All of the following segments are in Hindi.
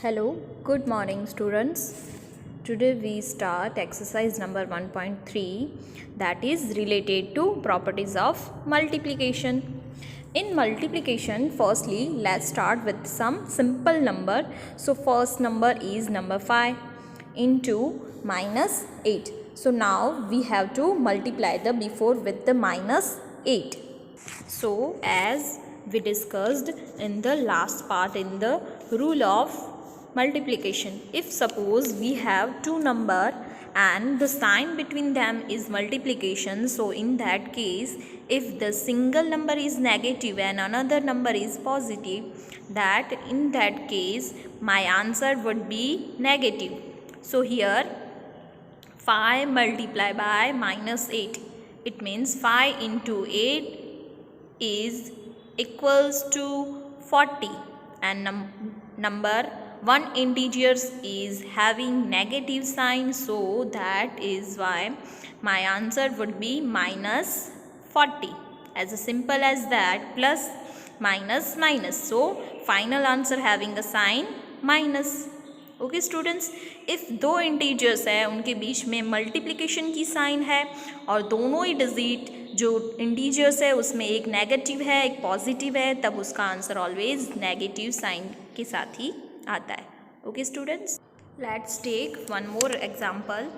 Hello, good morning students. Today we start exercise number 1.3 that is related to properties of multiplication. In multiplication, firstly let's start with some simple number. So first number is number 5 into minus 8. So now we have to multiply the before with the minus 8. So as we discussed in the last part in the rule of multiplication, if suppose we have two number and the sign between them is multiplication, so in that case if the single number is negative and another number is positive, that in that case my answer would be negative. So here 5 multiplied by minus 8, it means 5 into 8 is equals to 40 and number one integers is having negative sign, so that is why my answer would be minus 40. As simple as that, plus minus minus, so final answer having a sign minus. Okay students, if दो इंटीजर्स है उनके बीच में मल्टीप्लिकेशन की साइन है और दोनों ही डिजिट जो इंटीजर्स है उसमें एक नेगेटिव है एक पॉजिटिव है, तब उसका आंसर ऑलवेज नेगेटिव साइन के साथ ही आता है. Okay students, let's take one more example.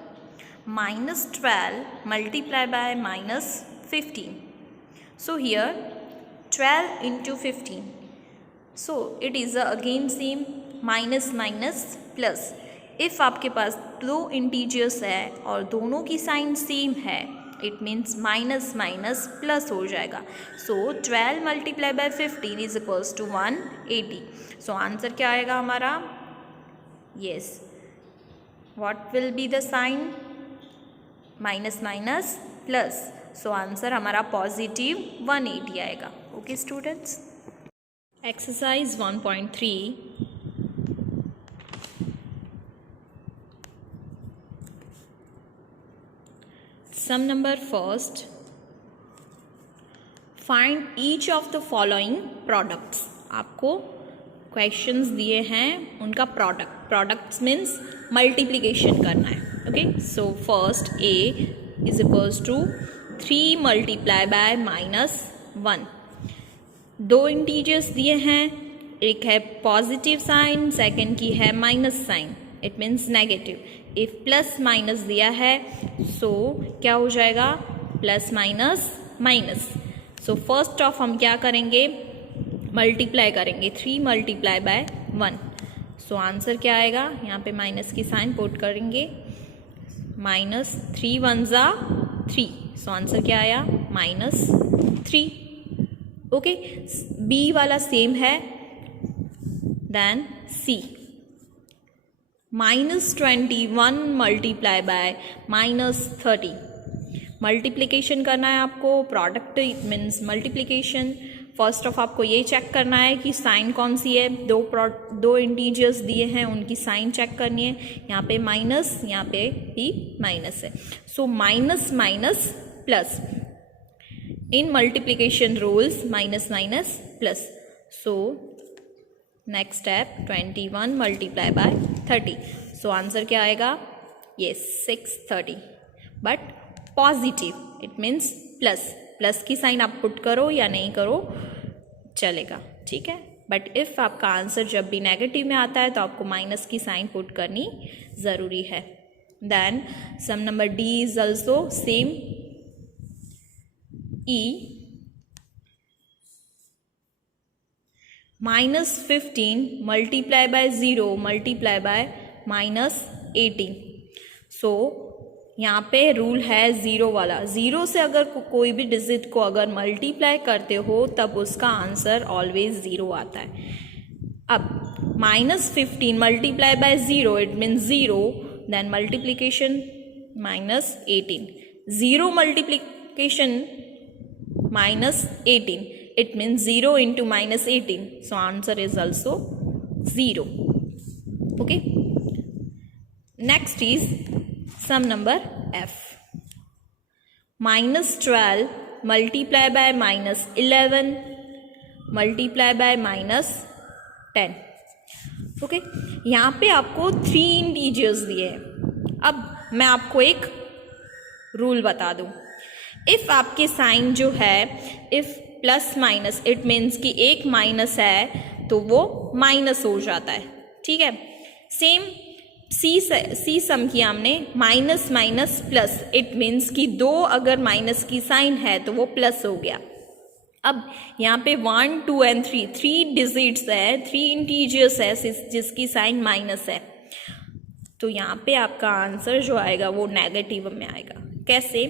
-12 multiply by -15. So here 12 into 15. So it is again same minus minus plus. If आपके पास दो इंटीजर्स है और दोनों की साइन सेम है, it means minus minus plus हो जाएगा. So 12 multiply by 15 is equals to 180. So answer क्या आएगा हमारा? Yes, what will be the sign? Minus minus plus. So answer हमारा पॉजिटिव 180 आएगा. Okay students, exercise 1.3. Sum number first. Find each of the following products. आपको क्वेश्चंस दिए हैं, उनका प्रोडक्ट्स मीन्स मल्टीप्लिकेशन करना है. Okay, so first A is equals to 3 multiply by -1. दो इंटीजर्स दिए हैं, एक है पॉजिटिव साइन, सेकंड की है minus sign, it means negative. If plus minus दिया है सो क्या हो जाएगा? Plus minus minus. So first of हम क्या करेंगे? मल्टीप्लाई करेंगे. 3 मल्टीप्लाई बाय 1. सो आंसर क्या आएगा? यहाँ पे माइनस की साइन पुट करेंगे. -3 1 ज़ा 3. सो आंसर क्या आया? -3. ओके, बी वाला सेम है. Then C -21 multiply by -30. Multiplication करना है आपको, product it means multiplication. First of आपको ये चेक करना है कि साइन कौन सी है. दो इंटीजर्स दिए हैं, उनकी साइन चेक करनी है. यहाँ पे माइनस, यहाँ पे भी माइनस है. So minus minus plus. In multiplication rules minus minus plus. So next step 21 multiply by 30. So answer क्या आएगा? Yes, 630. But positive, it means plus. Plus की साइन आप पुट करो या नहीं करो चलेगा, ठीक है. बट इफ़ आपका आंसर जब भी नेगेटिव में आता है तो आपको माइनस की साइन पुट करनी ज़रूरी है. Then sum number D is also same. E -15 multiply by 0 multiply by -18. So यहाँ पे रूल है ज़ीरो वाला. ज़ीरो से अगर कोई भी डिजिट को अगर मल्टीप्लाई करते हो तब उसका आंसर ऑलवेज ज़ीरो आता है. अब -15 multiply by 0 it means 0. Then multiplication -18. 0 multiplication -18, it means 0 into -18. So answer is also 0. Okay. Next is sum number F. -12 multiply by -11 multiply by -10. Okay, यहाँ पे आपको 3 इंटीजर्स दिए हैं। अब मैं आपको एक रूल बता दूँ। इफ़ आपके साइन जो है, if plus minus, it means कि एक माइनस है तो वो माइनस हो जाता है, ठीक है। सेम सी सम किया हमने, minus minus plus, it means कि 2 अगर माइनस की साइन है तो वो प्लस हो गया। अब यहाँ पे 1, 2 एंड 3 डिजिट्स है, 3 इंटीजर्स है जिसकी साइन माइनस है, तो यहाँ पे आपका आंसर जो आएगा वो नेगेटिव में आएगा। कैसे?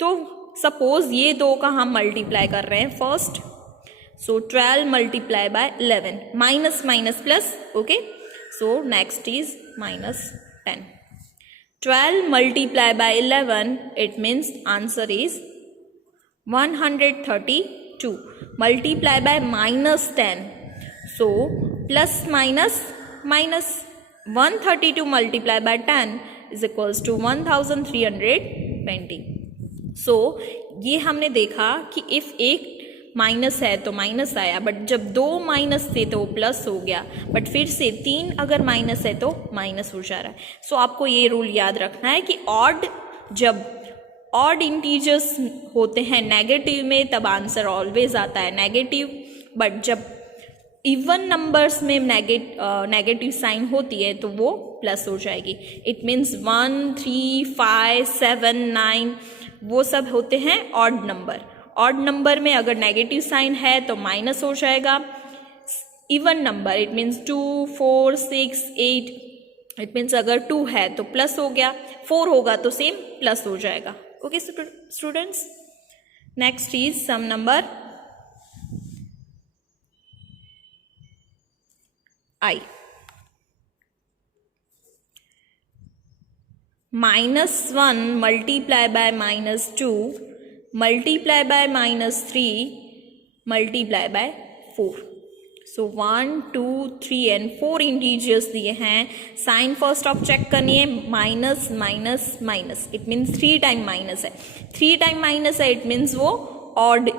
तो सपोज ये 2 का हम मल्टीप्लाई कर रहे हैं first, so 12 multiply by 11, minus minus plus, okay, so next is minus 10। 12 multiply by 11, it means answer is 132 multiply by minus 10, so plus minus minus, 132 multiply by 10 is equals to 1320। So ये हमने देखा कि इफ़ एक माइनस है तो माइनस आया, बट जब 2 माइनस थे तो प्लस हो गया, बट फिर से 3 अगर माइनस है तो माइनस हो जा रहा है। सो आपको ये रूल याद रखना है कि जब ऑड इंटीजर्स होते हैं नेगेटिव में तब आंसर ऑलवेज आता है नेगेटिव, बट जब इवन नंबर्स में नेगेटिव साइन होती है तो वो प्लस हो जाएगी। इट मीन्स 1, 3, 5, 7, 9 वो सब होते हैं ऑड नंबर। ऑड नंबर में अगर नेगेटिव साइन है तो माइनस हो जाएगा। Even number, it means 2, 4, 6, 8, it means अगर 2 है तो प्लस हो गया, 4 होगा तो सेम प्लस हो जाएगा। Okay students, next is sum number I। -1 multiply by -2 multiply by -3 multiply by 4। So 1, 2, 3 and 4 integers दिए हैं। साइन फर्स्ट ऑफ चेक करनी है, minus minus minus, it means 3 time minus है। 3 टाइम माइनस है, इट मीन्स वो ऑड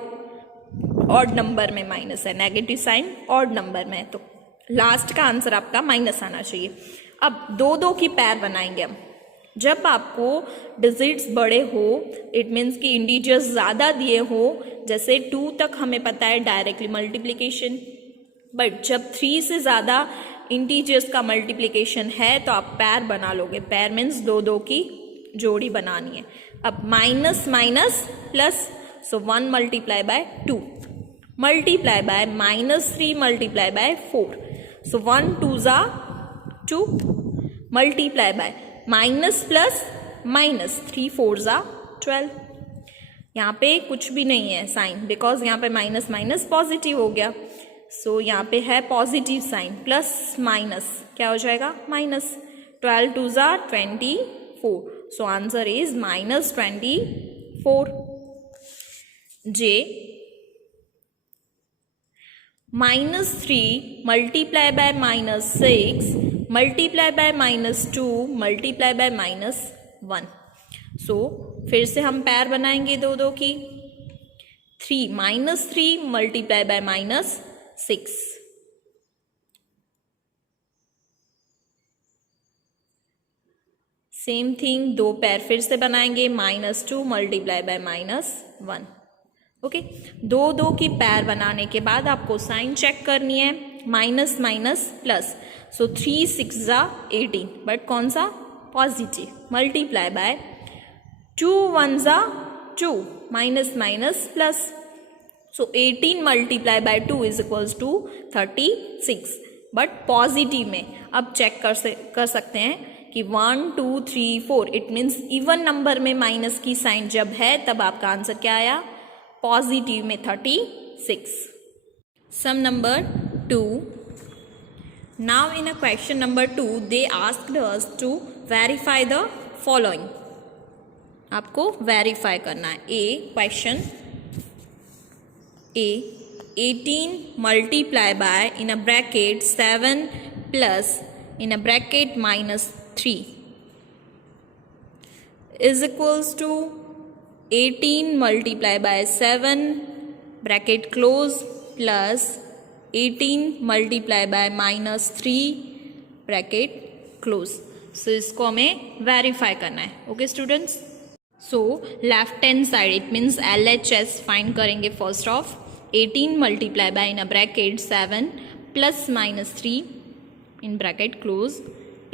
नंबर में माइनस है, नेगेटिव साइन ऑड नंबर में है, तो लास्ट का आंसर आपका माइनस आना चाहिए। अब 2 की पैर बनाएंगे हम। जब आपको डिजिट्स बड़े हो, इट मीन्स कि इंटीजर्स ज़्यादा दिए हो, जैसे 2 तक हमें पता है डायरेक्टली मल्टीप्लिकेशन, बट जब 3 से ज़्यादा इंटीजर्स का मल्टीप्लिकेशन है तो आप पैर बना लोगे। पैर मीन्स 2 की जोड़ी बनानी है। अब minus minus plus, so 1 multiply by 2 multiply by -3 multiply bye 4, सो 1 2 ज़ा 2 multiply by minus plus minus, 3 4 ज़ा 12। यहाँ पे कुछ भी नहीं है साइन, बिकॉज यहाँ पे माइनस माइनस पॉजिटिव हो गया, सो यहाँ पे है पॉजिटिव साइन, प्लस माइनस क्या हो जाएगा माइनस, 12 2 ज़ा 24, सो answer is -24। J -3 multiply bye -6 multiply by -2 multiply by -1। सो फिर से हम पैर बनाएंगे 2 की। 3 मल्टीप्लाई बाय -6, सेम थिंग 2 पैर फिर से बनाएंगे, -2 मल्टीप्लाई बाय -1। ओके, 2 की पैर बनाने के बाद आपको साइन चेक करनी है, माइनस माइनस प्लस, सो 3 6 ज़ा 18, बट कौन सा पॉजिटिव, मल्टीप्लाई बाय 2 1 ज़ा 2 minus minus plus, so 18 multiply by 2 is equals to 36, but positive में। अब चेक कर सकते हैं कि 1 2 3 4, इट मीन्स इवन नंबर में माइनस की साइन जब है तब आपका आंसर क्या आया, पॉजिटिव में 36। Sum number 2। Now in a question number 2 they asked us to verify the following. आपको वेरीफाई करना है। Question A 18 multiply by in a bracket 7 plus in a bracket -3 is equals to 18 multiply by 7 bracket close plus 18 multiply by -3 bracket close. So इसको हमें वेरीफाई करना है। Okay students, so left hand side it means LHS find करेंगे first of 18 multiply by in a bracket 7 plus minus 3 in bracket close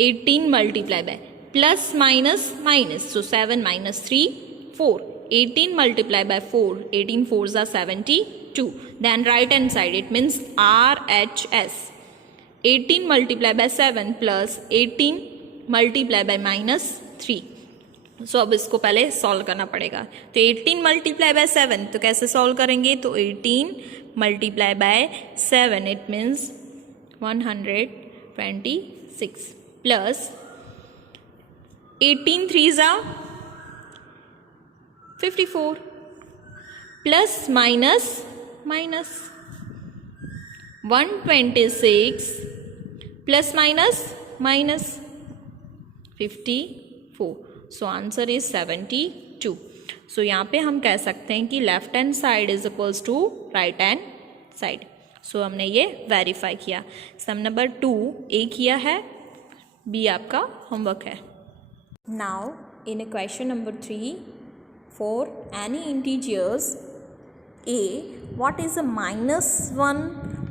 18 multiply bye plus minus minus, so 7 minus 3 4, 18 multiplied by 4, 18 4s are 72. Then right hand side it means RHS 18 multiplied by 7 plus 18 multiplied by minus 3. सो अब इसको पहले सॉल्व करना पड़ेगा। तो 18 मल्टीप्लाई बाय 7 तो कैसे सॉल्व करेंगे, तो 18 multiply by 7 it means 126 plus 18 3s are 54 plus minus minus 126 plus minus minus 54, so answer is 72। So यहाँ पे हम कह सकते हैं कि left hand side is equals to right hand side. So हमने ये वेरीफाई किया। सम नंबर 2 ए किया है, बी आपका होमवर्क है। Now in question number 3 for any integers a, what is a minus 1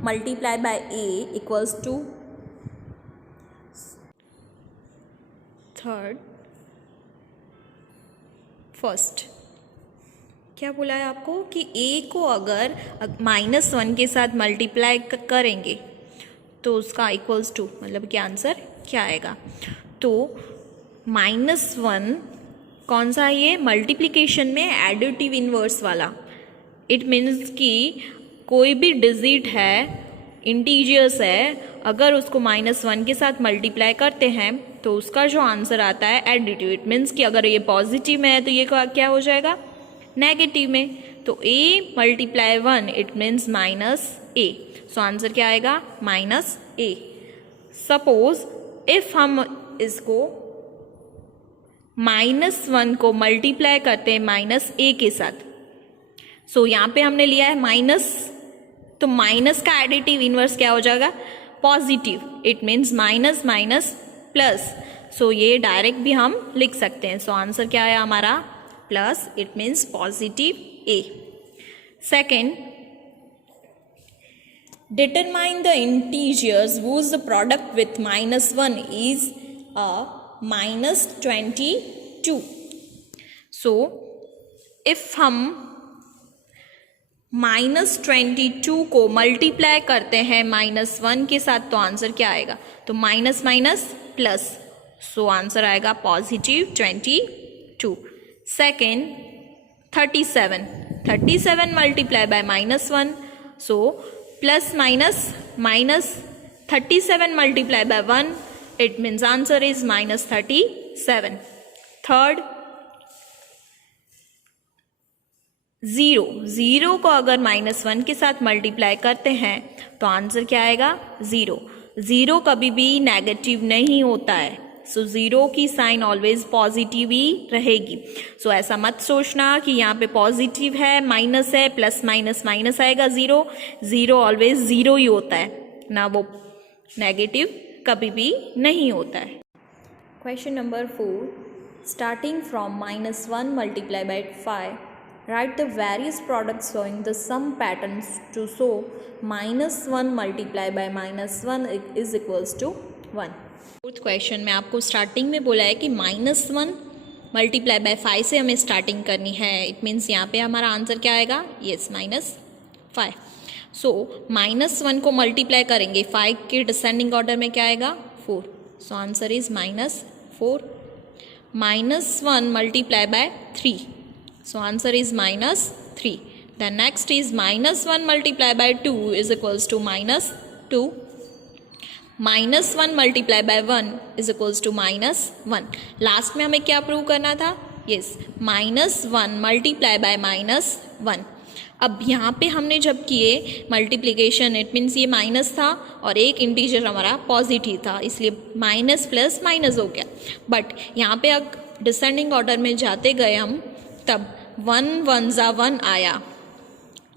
multiplied by a equals to? Third first क्या बोला है आपको कि a को अगर -1 के साथ मल्टीप्लाई करेंगे तो उसका इक्वल्स टू मतलब कि आंसर क्या आएगा। तो -1 कौन सा है, ये मल्टीप्लिकेशन में एडिटिव इन्वर्स वाला। इट मीन्स कि कोई भी डिजिट है, इंटीजर्स है, अगर उसको -1 के साथ मल्टीप्लाई करते हैं तो उसका जो आंसर आता है एडिटिव। इट मीन्स कि अगर ये पॉजिटिव में है तो ये क्या हो जाएगा, नेगेटिव में। तो a multiply 1 it means -a, so answer क्या आएगा -a। सपोज इफ हम इसको -1 को मल्टीप्लाई करते हैं -a के साथ, सो यहाँ पे हमने लिया है माइनस, तो माइनस का एडिटिव इनवर्स क्या हो जाएगा, positive. It means minus minus plus, so ये डायरेक्ट भी हम लिख सकते हैं। सो आंसर क्या है हमारा plus, it means positive a। Second, determine the integers whose the product with -1 is -22। So if हम -22 को मल्टीप्लाई करते हैं -1 के साथ तो आंसर क्या आएगा, तो minus minus plus, so answer आएगा positive 22। Second 37 multiply by -1, so plus minus minus 37 multiply by 1 it means answer is -37। Third, 0 को अगर -1 के साथ मल्टीप्लाई करते हैं तो आंसर क्या आएगा, 0 कभी भी नेगेटिव नहीं होता है। सो 0 की साइन ऑलवेज पॉजिटिव ही रहेगी। सो ऐसा मत सोचना कि यहाँ पे पॉजिटिव है, माइनस है, प्लस माइनस माइनस आएगा, 0 ऑलवेज 0 ही होता है ना, वो नेगेटिव कभी भी नहीं होता है। Question number 4, starting from -1 multiply by 5, write the various products showing the sum patterns to show -1 multiplied by -1 is equals to 1। Fourth question में आपको स्टार्टिंग में बोला है कि -1 मल्टीप्लाई बाय 5 से हमें स्टार्टिंग करनी है। इट मीन्स यहाँ पे हमारा आंसर क्या आएगा, यस -5। सो -1 को मल्टीप्लाई करेंगे 5 के डिसेंडिंग ऑर्डर में क्या आएगा, 4, सो answer is -4। -1 multiply by 3, so answer is -3. Then next is -1 multiplied by 2 is equals to -2. -1 multiplied by 1 is equals to -1. Last में हमें क्या प्रूव करना था, यस -1 मल्टीप्लाई बाय -1। अब यहाँ पे हमने जब किए मल्टीप्लिकेशन, इट मीन्स ये माइनस था और एक इंटीजर हमारा पॉजिटिव था, इसलिए माइनस प्लस माइनस हो गया। बट यहाँ पे अब डिसेंडिंग ऑर्डर में जाते गए हम, तब 1 1 1 आया,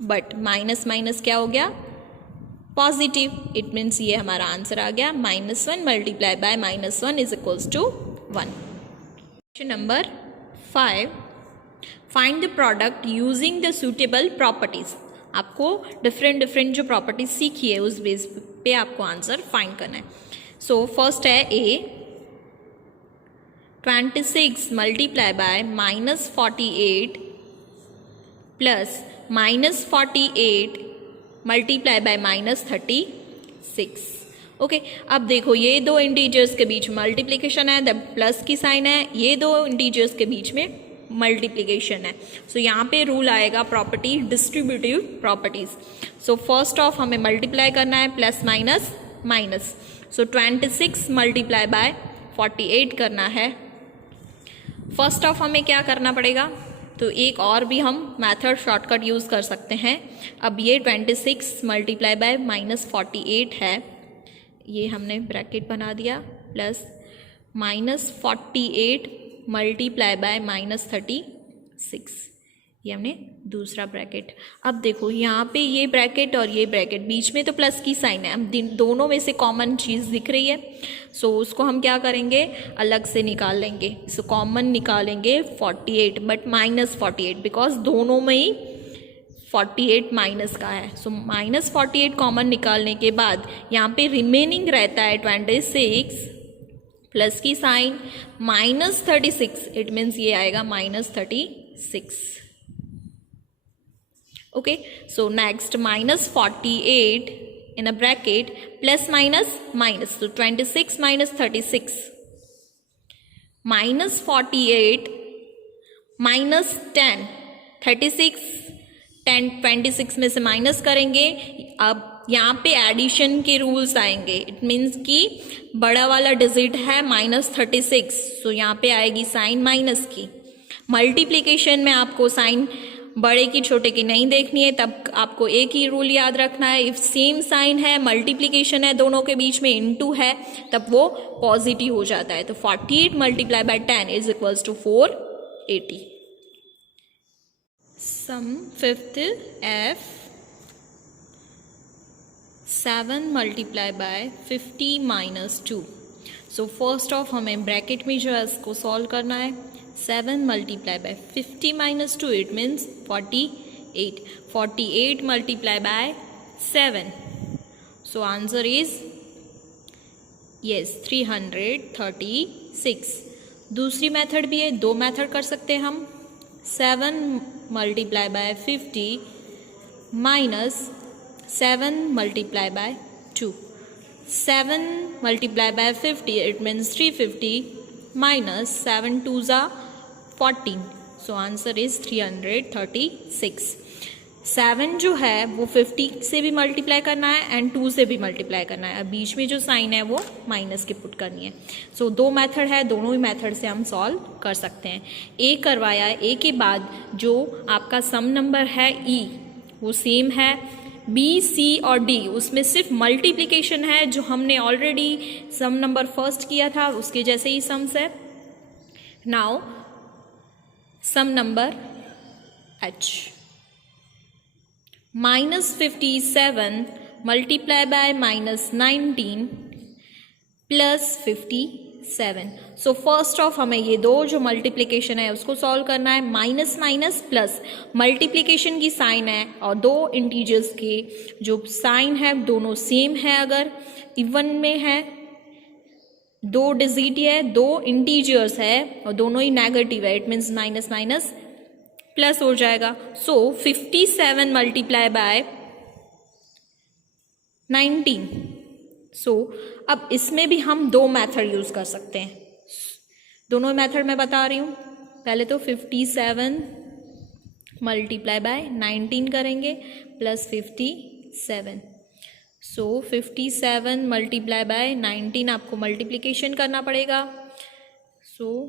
बट माइनस माइनस क्या हो गया, पॉजिटिव, इट मीन्स ये हमारा आंसर आ गया -1 multiply by -1 is equals to 1। Question number 5, find the product using the suitable properties. आपको डिफरेंट जो प्रॉपर्टीज सीखी है उस बेस पे आपको आंसर फाइंड करना है। सो फर्स्ट है ए, 26 multiply by -48 plus -48 multiply bye -36। Okay, अब देखो ये दो इंटीजर्स के बीच मल्टीप्लिकेशन है, द प्लस की साइन है, ये दो इंटीजर्स के बीच में मल्टीप्लिकेशन है। सो यहाँ पे रूल आएगा property distributive properties. So first of हमें मल्टीप्लाई करना है plus minus minus. So 26 multiply by 48 करना है। फर्स्ट ऑफ हमें क्या करना पड़ेगा, तो एक और भी हम मेथड शॉर्टकट यूज़ कर सकते हैं। अब ये 26 मल्टीप्लाई बाय -48 है, ये हमने ब्रैकेट बना दिया, प्लस -48 मल्टीप्लाई बाय -36, ये हमने दूसरा ब्रैकेट। अब देखो यहाँ पे ये ब्रैकेट और ये ब्रैकेट बीच में तो प्लस की साइन है, अब दोनों में से कॉमन चीज़ दिख रही है। सो उसको हम क्या करेंगे, अलग से निकाल लेंगे। सो कॉमन निकालेंगे 48 बट -48, बिकॉज दोनों में ही 48 माइनस का है। सो -48 कॉमन निकालने के बाद यहाँ पे रिमेनिंग रहता है 26 प्लस की साइन -36, इट मीन्स ये आएगा -36। Okay, so next -48 in a bracket plus minus minus, so 26 minus 36 minus 48 minus 10, 36 10 26 में से माइनस करेंगे। अब यहाँ पे एडिशन के रूल्स आएंगे, इट मीन्स कि बड़ा वाला डिजिट है -36, सो यहाँ पे आएगी साइन माइनस की। मल्टीप्लिकेशन में आपको साइन बड़े की छोटे की नहीं देखनी है, तब आपको एक ही रूल याद रखना है, इफ सेम साइन है, मल्टीप्लिकेशन है, दोनों के बीच में इनटू है, तब वो पॉजिटिव हो जाता है। तो 48 multiply by 10 is equals to 480। Sum fifth F, 7 multiply by 50 minus 2। So first of हमें ब्रैकेट में जो है इसको सॉल्व करना है। 7 multiply by 50 minus 2, it means 48। 48 multiply by 7, so answer is yes 336। दूसरी मेथड भी है, दो मेथड कर सकते हैं हम। 7 multiply by 50 minus 7 multiply by 2। 7 multiply by 50, it means 350 minus 7 2 ज़ा 14, सो आंसर इज 336। 7 जो है वो 50 से भी मल्टीप्लाई करना है एंड 2 से भी मल्टीप्लाई करना है। अब बीच में जो साइन है वो माइनस की पुट करनी है। सो दो मेथड है, दोनों ही मेथड से हम सॉल्व कर सकते हैं। ए करवाया, ए के बाद जो आपका सम नंबर है ई वो सेम है। बी, सी और डी उसमें सिर्फ मल्टीप्लिकेशन है, जो हमने ऑलरेडी सम नंबर फर्स्ट किया था उसके जैसे ही सम्स है। Now sum number H, -57 multiply by -19 plus 57। So first of हमें ये दो जो मल्टीप्लिकेशन है उसको सॉल्व करना है। माइनस माइनस प्लस, मल्टीप्लिकेशन की साइन है और दो इंटीजर्स के जो साइन है दोनों सेम है, अगर इवन में है, दो डिजिट है, दो इंटीजर्स है और दोनों ही नेगेटिव है, it means minus minus plus हो जाएगा। सो 57 मल्टीप्लाई बाय 19। सो अब इसमें भी हम दो मेथड यूज कर सकते हैं, दोनों मेथड मैं बता रही हूँ। पहले तो 57 मल्टीप्लाई बाय 19 करेंगे प्लस 57। सो 57 मल्टीप्लाई बाय 19 आपको मल्टीप्लिकेशन करना पड़ेगा। सो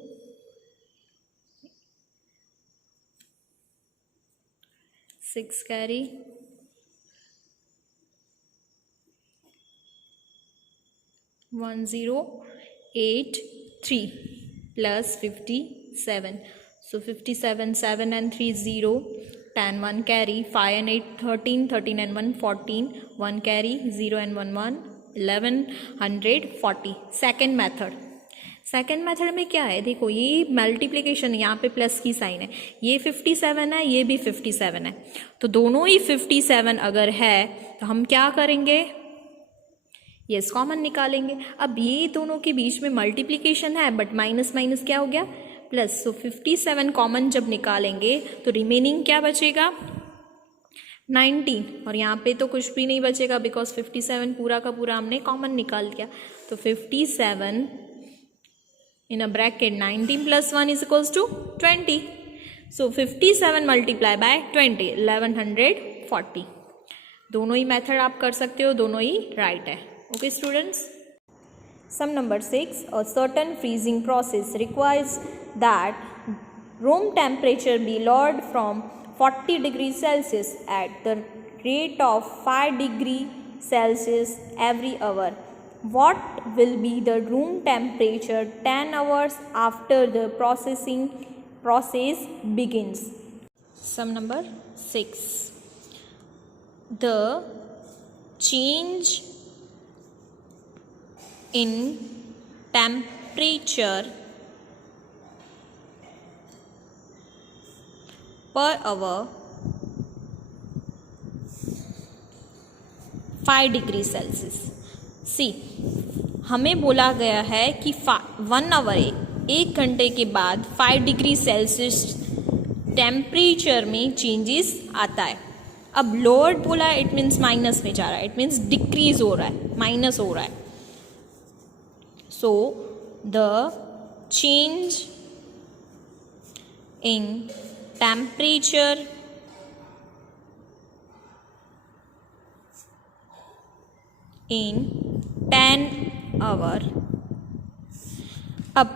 6 carry 1083 plus 57। So 57 7 and 3 0, 10 1 carry, 5 and 8 13, 13 and 1 14, 1 carry, 0 and 1 1, 1140. Second method में क्या है, देखो ये मल्टीप्लिकेशन, यहाँ पे प्लस की साइन है, ये 57 है, ये भी 57 है, तो दोनों ही 57 अगर है तो हम क्या करेंगे, ये कॉमन निकालेंगे। अब ये दोनों के बीच में मल्टीप्लिकेशन है बट माइनस माइनस क्या हो गया प्लस, सो 57 कॉमन जब निकालेंगे तो रिमेनिंग क्या बचेगा 19, और यहाँ पे तो कुछ भी नहीं बचेगा बिकॉज 57 पूरा का पूरा हमने कॉमन निकाल दिया। तो 57 in a bracket 19 plus 1 is equals to 20. So 57 multiplied by 20 1140. दोनों ही मेथड आप कर सकते हो, दोनों ही राइट है। Okay students, sum number 6, a certain freezing process requires that room temperature be lowered from 40 degrees Celsius at the rate of 5 degrees Celsius every hour. What will be the room temperature 10 hours after the process begins? Sum number 6. The change in temperature per hour 5 degrees Celsius. सी, हमें बोला गया है कि 1 आवर 1 घंटे के बाद 5 डिग्री सेल्सियस टेम्परेचर में चेंजेस आता है। अब लोअर्ड बोला है, इट मीन्स माइनस में जा रहा है, इट मीन्स डिक्रीज हो रहा है, माइनस हो रहा है। So the change in temperature in 10 hour. अब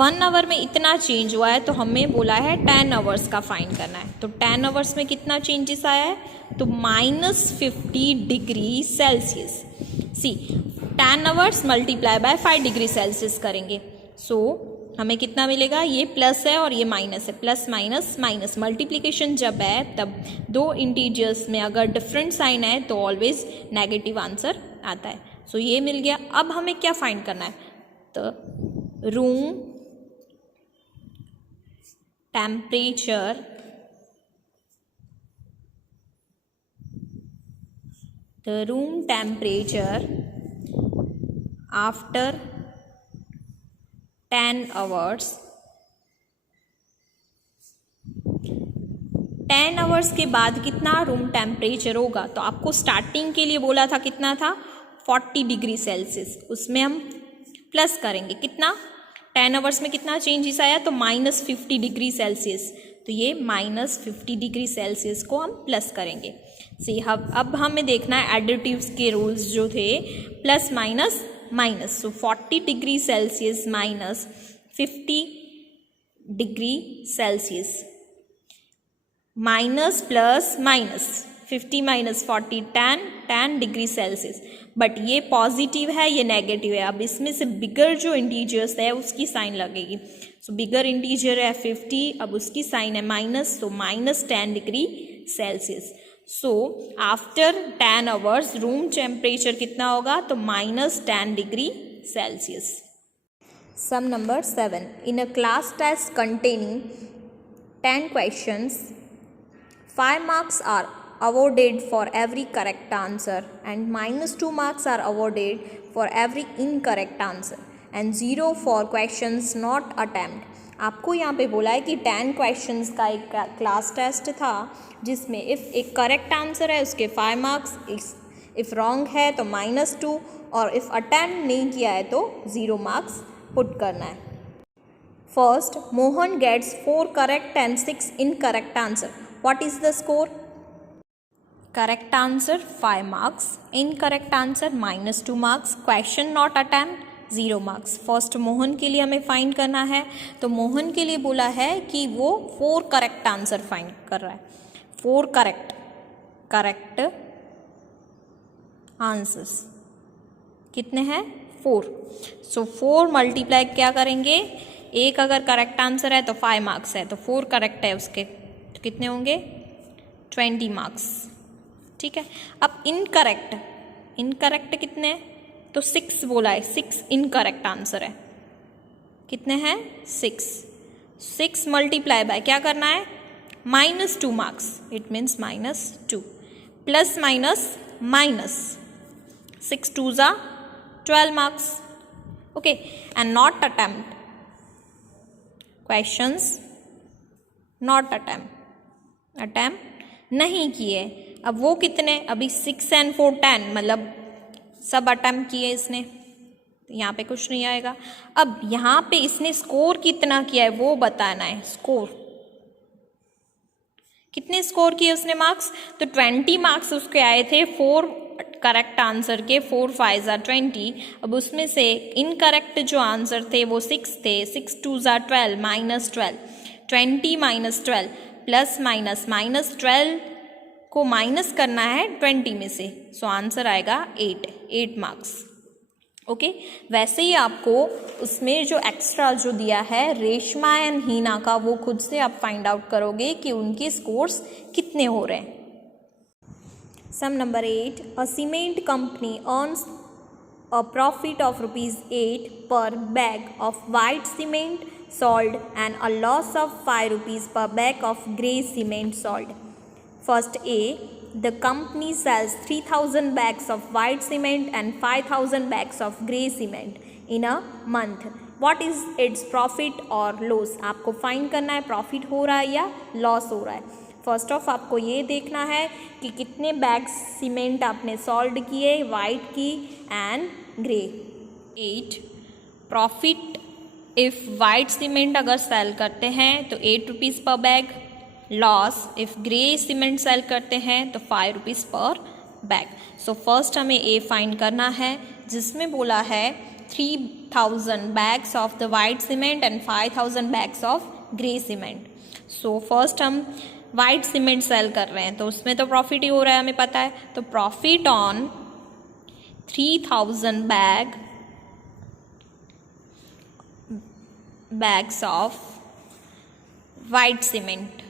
1 आवर में इतना चेंज हुआ है तो हमें बोला है 10 आवर्स का फाइंड करना है। तो 10 आवर्स में कितना चेंजेस आया है, तो -50 degree Celsius. C, 10 hours multiply by 5 degree Celsius करेंगे, सो हमें कितना मिलेगा, ये प्लस है और ये माइनस है, प्लस माइनस माइनस। मल्टीप्लिकेशन जब है तब दो इंटीजर्स में अगर डिफरेंट साइन है तो ऑलवेज नेगेटिव आंसर आता है। सो ये मिल गया। अब हमें क्या फाइंड करना है, तो room temperature after 10 hours. 10 hours के बाद कितना रूम टेम्परेचर होगा, तो आपको स्टार्टिंग के लिए बोला था कितना था 40 डिग्री सेल्सियस, उसमें हम प्लस करेंगे कितना, 10 आवर्स में कितना चेंजेस आया, तो -50 डिग्री सेल्सियस। तो ये -50 डिग्री सेल्सियस को हम प्लस करेंगे। सी, अब हमें देखना है एडिटिव्स के रूल्स जो थे, plus minus minus. So 40 degree Celsius -50 degree Celsius, minus plus minus, 50 - 40 10 degree Celsius. But ये पॉजिटिव है, ये नेगेटिव है। अब इसमें से बिगर जो इंटीजर्स है उसकी साइन लगेगी। सो बिगर इंटीजर है 50, अब उसकी साइन है माइनस, तो -10 degree Celsius. So after 10 hours room temperature कितना होगा, तो -10 degree Celsius. Sum number 7, in a class test containing 10 questions, 5 marks are awarded for every correct answer and -2 marks are awarded for every incorrect answer and 0 for questions not attempted. आपको यहाँ पे बोला है कि 10 क्वेश्चंस का एक क्लास टेस्ट था जिसमें इफ़ एक करेक्ट आंसर है उसके 5 मार्क्स, इफ़ रॉन्ग है तो -2, और इफ़ अटेम्प्ट नहीं किया है तो 0 मार्क्स पुट करना है। First, Mohan gets 4 correct and 6 incorrect answer. What is the score? Correct answer 5 marks, incorrect answer -2 marks, question not attempt 0 marks. First Mohan के लिए हमें फाइंड करना है, तो मोहन के लिए बोला है कि वो 4 करेक्ट आंसर फाइंड कर रहा है। 4 करेक्ट आंसर्स कितने हैं, 4। सो 4 मल्टीप्लाई क्या करेंगे, एक अगर करेक्ट आंसर है तो 5 मार्क्स है, तो 4 करेक्ट है उसके, तो कितने होंगे 20 मार्क्स। ठीक है, अब इनकरेक्ट कितने हैं? तो 6 बोला है, 6 इनकरेक्ट आंसर है। कितने हैं? 6 मल्टीप्लाई बाय क्या करना है? -2 marks, it means -2, plus minus 6 2 जा 12 marks. Okay, and not attempt questions, not attempt नहीं किए। अब वो कितने? अभी 6 and 4 10, मतलब सब अटेम्प्ट किए इसने, यहाँ पे कुछ नहीं आएगा। अब यहाँ पे इसने स्कोर कितना किया है वो बताना है। स्कोर कितने स्कोर किए उसने मार्क्स? तो 20 मार्क्स उसके आए थे 4 करेक्ट आंसर के, 4 5 जा 20। अब उसमें से इनकरेक्ट जो आंसर थे वो 6 थे, 6 2 जा 12, -12, 20 -12 प्लस -12 को माइनस करना है 20 में से, सो आंसर आएगा 8 मार्क्स। ओके, वैसे ही आपको उसमें जो एक्स्ट्रा जो दिया है रेशमा एंड हीना का, वो खुद से आप फाइंड आउट करोगे कि उनके स्कोर्स कितने हो रहे हैं। Sum number 8, a cement company earns a profit of ₹8 per bag of white cement sold and a loss of ₹5 per bag of grey cement sold. First A, the company sells 3,000 bags of white cement and 5,000 bags of grey cement in a month. What is its profit or loss? आपको फाइंड करना है प्रॉफिट हो रहा है या लॉस हो रहा है। फर्स्ट ऑफ आपको ये देखना है कि कितने बैग्स सीमेंट आपने सॉल्ड किए, वाइट की and grey. 8 profit if white cement अगर सेल करते हैं तो ₹8 पर bag, loss if grey cement sell करते हैं तो ₹5 पर बैग। सो फर्स्ट हमें ए फाइंड करना है, जिसमें बोला है 3,000 bags of the white cement and 5,000 bags of grey cement. So first हम वाइट सीमेंट सेल कर रहे हैं तो उसमें तो प्रॉफिट ही हो रहा है, हमें पता है। तो profit on 3,000 bags of white cement.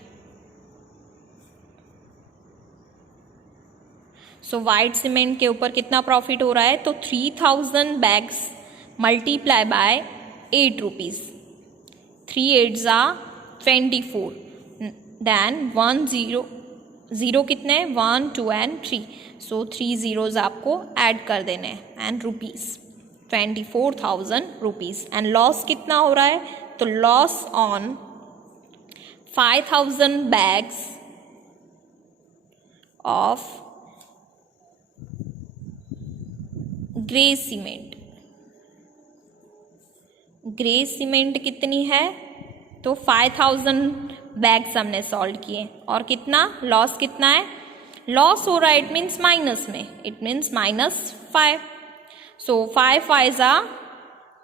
So white cement के ऊपर कितना प्रॉफिट हो रहा है? तो 3,000 बैग्स मल्टीप्लाई बाय ₹8, 3 8 जा 24, देन 1 0 कितने? 1 2 एंड 3, सो 3 zeros आपको ऐड कर देने हैं and rupees, 24,000 rupees. And loss कितना हो रहा है? तो loss on 5,000 bags of grey cement. Grey cement कितनी है? तो 5,000 बैग्स हमने सॉल्व किए, और कितना लॉस कितना है? लॉस हो रहा है, इट मीन्स माइनस में, इट मीन्स -5। सो 5 5 जा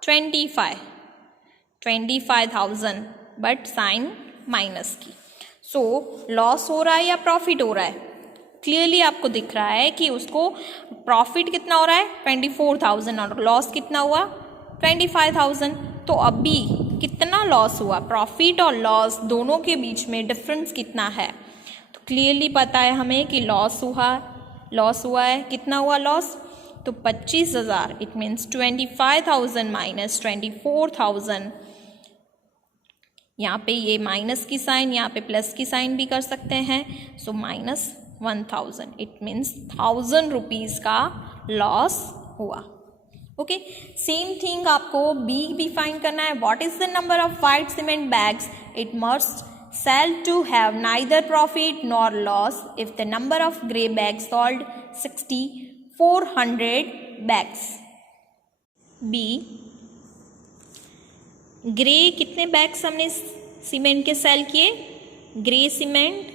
25,000, बट साइन माइनस की। सो लॉस हो रहा है या प्रॉफिट हो रहा है? क्लियरली आपको दिख रहा है कि उसको प्रॉफिट कितना हो रहा है 24,000 और लॉस कितना हुआ 25,000। तो अभी कितना लॉस हुआ? प्रॉफिट और लॉस दोनों के बीच में डिफरेंस कितना है? तो क्लियरली पता है हमें कि लॉस हुआ है। कितना हुआ लॉस? तो 25,000, इट मीन्स 25,000 माइनस 24,000। यहाँ पे ये माइनस की साइन, यहाँ पे प्लस की साइन भी कर सकते हैं। सो -1,000, इट मीन्स 1,000 रुपीज़ का लॉस हुआ। ओके, सेम थिंग आपको बी भी फाइंड करना है। What is the number of white cement bags it must sell to have neither profit nor loss if the number of grey bags sold 6,400 bags. B, grey कितने बैग्स हमने सीमेंट के सेल किए? ग्रे सीमेंट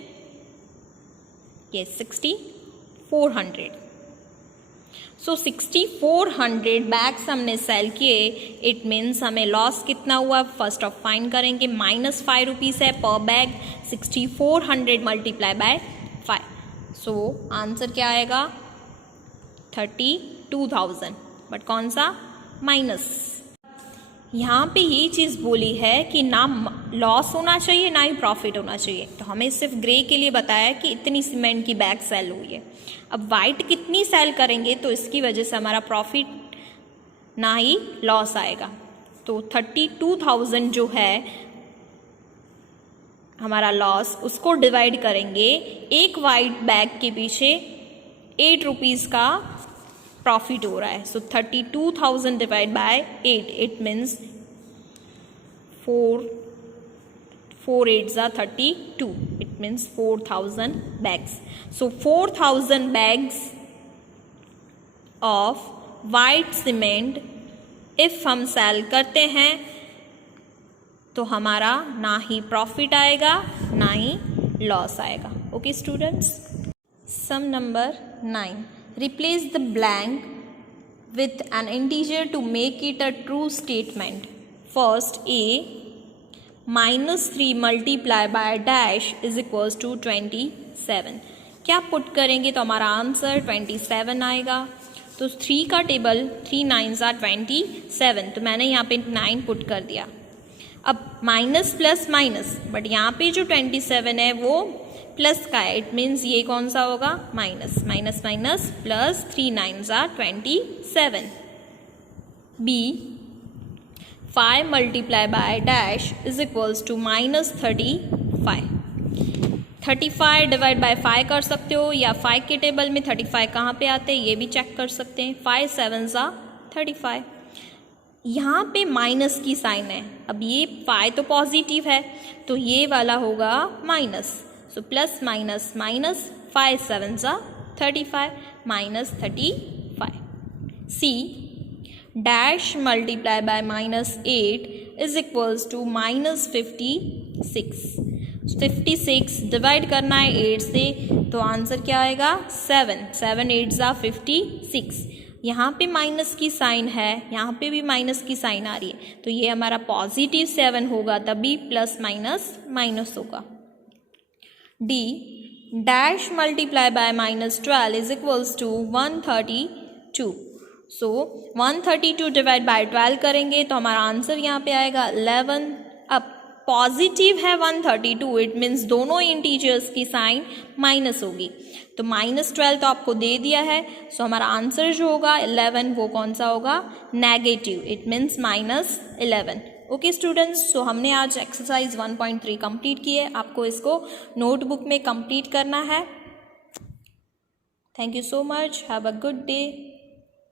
ये 6,400। सो 6,400 बैग्स हमने सेल किए, इट मीन्स हमें लॉस कितना हुआ? फर्स्ट ऑफ फाइंड करेंगे, -5 है पर bag, 6,400 multiply by 5। So answer क्या आएगा? 32,000, बट कौन सा? माइनस। यहाँ पे ये चीज़ बोली है कि ना लॉस होना चाहिए ना ही प्रॉफिट होना चाहिए, तो हमें सिर्फ ग्रे के लिए बताया कि इतनी सीमेंट की बैग सेल हुई है। अब वाइट कितनी सेल करेंगे तो इसकी वजह से हमारा प्रॉफिट ना ही लॉस आएगा। तो 32,000 जो है हमारा लॉस, उसको डिवाइड करेंगे एक वाइट बैग के पीछे 8 रुपीज़ का प्रॉफिट हो रहा है। सो 32,000 divide by 8, it means 4 8s are 32, it means 4,000 bags. So 4,000 bags of white cement if हम सेल करते हैं तो हमारा ना ही प्रॉफिट आएगा ना ही लॉस आएगा। Okay students, sum number 9, replace the blank with an integer to make it a true statement. First, a -3 multiplied by dash is equals to 27. क्या पुट करेंगे तो हमारा आंसर 27 आएगा। तो 3 का टेबल 3 9s are 27, तो मैंने यहाँ पे 9 पुट कर दिया। अब माइनस प्लस माइनस, बट यहाँ पे जो 27 है वो प्लस का है, इट मीन्स ये कौन सा होगा, minus. Minus minus plus 3 9s are 27. B 5 multiplied by dash is equals to -35. 35 divide by 5 कर सकते हो, या 5 के टेबल में 35 कहाँ पे आते हैं ये भी चेक कर सकते हैं। 5 7s are 35। यहाँ पे माइनस की साइन है, अब ये 5 तो पॉजिटिव है तो ये वाला होगा minus. So plus minus minus 5 7s are 35 -35. C dash multiply by -8 is equals to -56। 56 divide करना है 8 से, तो आंसर क्या आएगा 7 7 8s are 56। यहाँ पे माइनस की साइन है, यहाँ पे भी माइनस की साइन आ रही है, तो ये हमारा पॉजिटिव 7 होगा, तभी प्लस माइनस माइनस होगा। D dash multiply by -12 is equals to 132। So 132 divide by 12 करेंगे तो हमारा आंसर यहाँ पे आएगा 11। अब पॉजिटिव है 132, इट मीन्स दोनों इंटीजर्स की साइन माइनस होगी, तो -12 तो आपको दे दिया है। सो हमारा आंसर जो होगा 11 वो कौन सा होगा, negative, it means -11। Okay students, so हमने आज एक्सरसाइज 1.3 कंप्लीट की है, आपको इसको नोटबुक में कंप्लीट करना है। Thank you so much, have a good day.